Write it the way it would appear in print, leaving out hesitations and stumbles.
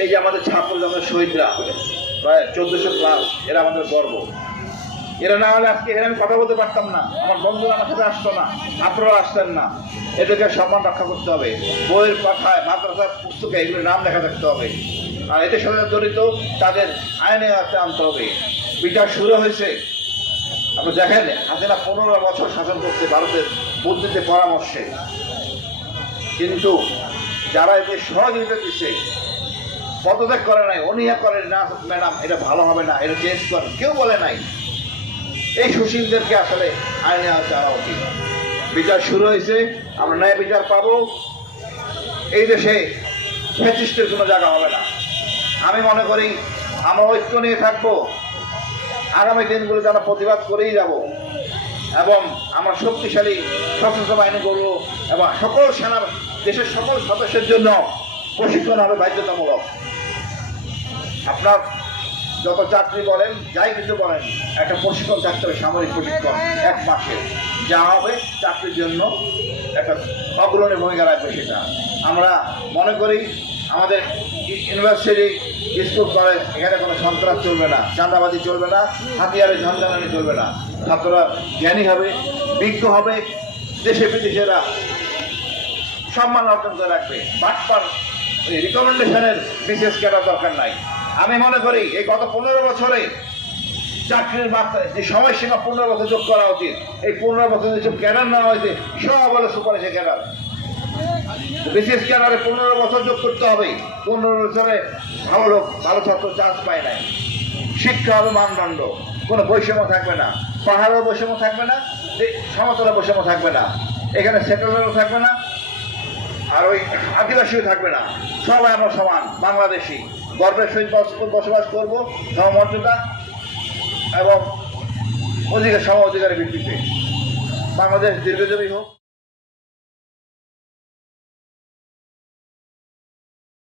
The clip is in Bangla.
এই যে আমাদের ছাত্র আমাদের শহীদরা প্রায় 1400+, এরা আমাদের গর্ব। এরা না হলে আজকে এখানে আমি কথা বলতে পারতাম না, আমার বন্ধুরা আমার সাথে আসতো না, আপনারা আসতেন না। এটাকে সম্মান রক্ষা করতে হবে, বইয়ের পাঠায় মাদ্রাসার পুস্তকে এগুলোর নাম লেখা থাকতে হবে, আর এদের সাথে জড়িত তাদের আইনে আনতে হবে। বিচার শুরু হয়েছে। আপনি দেখেন, হাসিনা 15 বছর শাসন করতে ভারতের বুদ্ধিতে পরামর্শে, কিন্তু যারা এতে সহযোগিতা দিচ্ছে পদত্যাগ করে নাই, অনীহা করে না, ম্যাডাম এটা ভালো হবে না, এটা চেঞ্জ করেন, কেউ বলে নাই। এই সুশীলদেরকে আসলে আইনে আনা উচিত। বিচার শুরু হয়েছে, আমরা ন্যায় বিচার পাবো। এই দেশে ফ্যাসিস্টের কোনো জায়গা হবে না। আমি মনে করি আমরা ঐক্য নিয়ে থাকবো, আগামী দিনগুলো আমরা প্রতিবাদ করেই যাব, এবং আমরা শক্তিশালী সশস্ত্র বাহিনী করবো, এবং সকল সেনা দেশের সকল সদস্যের জন্য প্রশিক্ষণ হবে বাধ্যতামূলক। আপনার যত চাকরি বলেন, যাই কিছু বলেন, একটা প্রশিক্ষণ থাকতে হবে, সামরিক প্রশিক্ষণ 1 মাসে, যা হবে চাকরির জন্য একটা অগ্রণী ভূমিকা রাখবে। সেটা আমরা মনে করি আমাদের ইউনিভার্সিটি, স্কুল, কলেজ, এখানে কোনো সন্ত্রাস চলবে না, চাঁদাবাজি চলবে না, হাতিয়ারের ঝঞ্ঝানি চলবে না। ছাত্ররা জ্ঞানী হবে, বিজ্ঞ হবে, দেশে বিদেশেরা সম্মান অর্জন করে রাখবে। বাটপার রিকমেন্ডেশনের বিশেষ কেনার দরকার নাই। আমি মনে করি এই গত 15 বছরে চাকরির মাত্রায় যে সময়সীমা 15 বছর যোগ করা উচিত, এই 15 বছর যেসব ক্যাডার নেওয়া হয়েছে সব হলো সুপারিশে ক্যাডার। বিশেষ ক্যাডারে 15 বছর যোগ করতে হবে। 15 বছরে ভালো লোক, ভালো ছাত্র চান্স পায় নাই। শিক্ষা হবে মানদণ্ড, কোনো বৈষম্য থাকবে না, পাহাড়েও বৈষম্য থাকবে না, সমতলে বৈষম্য থাকবে না, এখানে সেটেলারও থাকবে না, আর ওই আদিবাসীও থাকবে না। সবাই আমরা সমান বাংলাদেশি, গর্বের সহিত বসবাস করব, সমমর্যাদা এবং অধিকার, সম অধিকারের ভিত্তিতে। বাংলাদেশ দীর্ঘজীবী হোক।